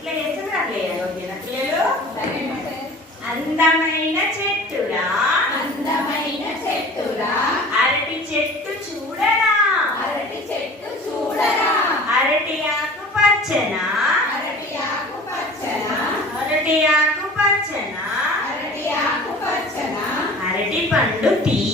ఇట్లా చేస్తున్నారు లేదా ఓకేనా పిల్లలు? అందమైన చెట్టురా అందమైన చెట్టురా అరటి చెట్టు చూడరా అరటి చెట్టు చూడరా అరటి ఆకు పచ్చన అరటి ఆకు పచ్చన అరటి ఆకు పచ్చన అరటి ఆకు పచ్చన అరటి పండు తీయ